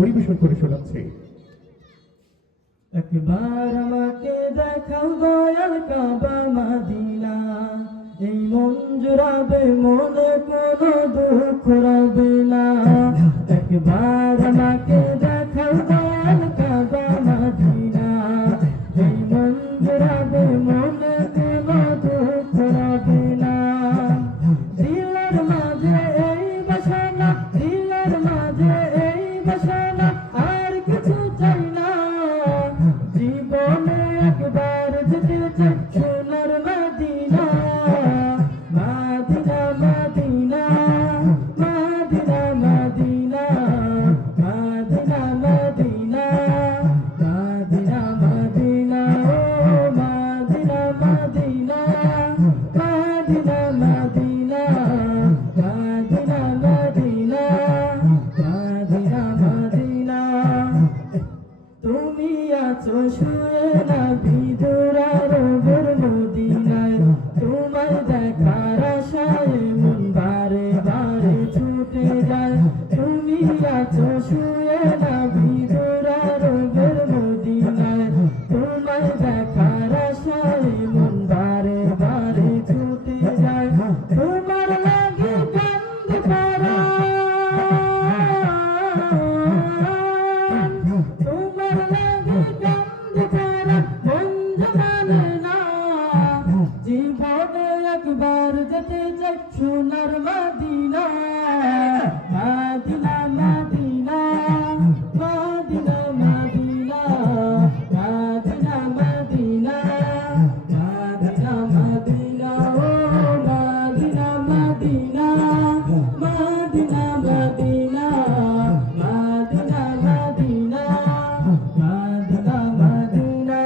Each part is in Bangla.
পরিবেশন করে শোনাচ্ছে। একবার আমাকে দেখাও দয়াল কাবা মদিনা, এই মন জুড়াবে মনে কোনো দুঃখ রবে না। একবার আমাকে দেখাও দয়াল কাবা মদিনা, এই মন জুড়াবে মনে কোনো দুঃখ রবে না। দিলের মাঝে এই বাসনা, দিলের মাঝে এই বাসনা, আর কিছু চাই না। জীবনে একবার যেতে চাই সোনার মদিনা, মদিনা মদিনা মদিনা মদিনা মদিনা মদিনা মদিনা মদিনা ও মদিনা মদিনা মদিনা মদিনা মদিনা মদিনা মদিনা মদিনা। তুমি আছো শুয়ে নবী দুরার গোর মদিনায়, তোমায় দেখার আশায় মন বারে বারে ছুটে যায়। তুমি আছো শুয়ে নবী দুরার গোর মদিনায়, তোমায় দেখার আশায় মন বারে বারে ছুটে যায়। তোমার লাগে কান্দে পারা, তোমার লাগে কান্দে পারা মন জানে না। জীবনে একবার যেতে চাই সোনার মদিনা, মদিনা মদিনা মদিনা মদিনা মদিনা মদিনা মদিনা মদিনা ও মদিনা মদিনা মদিনা মদিনা মদিনা মদিনা মদিনা মদিনা।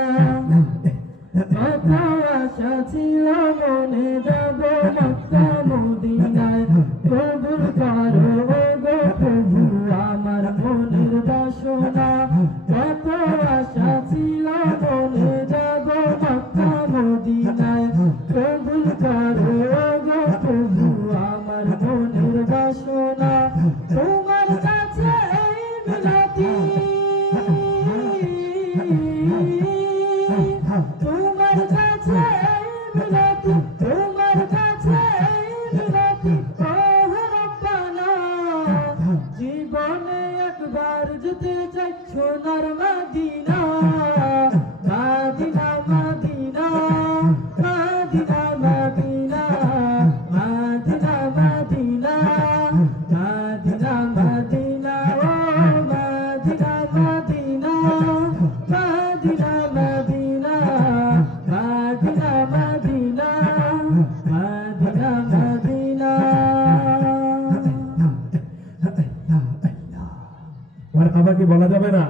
কত আশা ছিল মনে যাব মক্কা মদিনায়, কবুল করো গো প্রভু আমার মনের বাসনা। কত আশা ছিল মনে যাব মক্কা মদিনায়, কবুল করো গো প্রভু আমার মনের বাসনা। তোমার কাছে এই মিনতি, তোমার কাছে এই মিনতি, তোমার কাছে এই মিনতি ও রব্বানা। জীবনে একবার যেতে চাই সোনার মদিনা, মদিনা মদিনা মদিনা মদিনা মদিনা মদিনা মদিনা মদিনা ও মদিনা মদিনা মদিনা মদিনা মদিনা মদিনা মদিনা মদিনা। মারহাবা কি বলা যাবে না?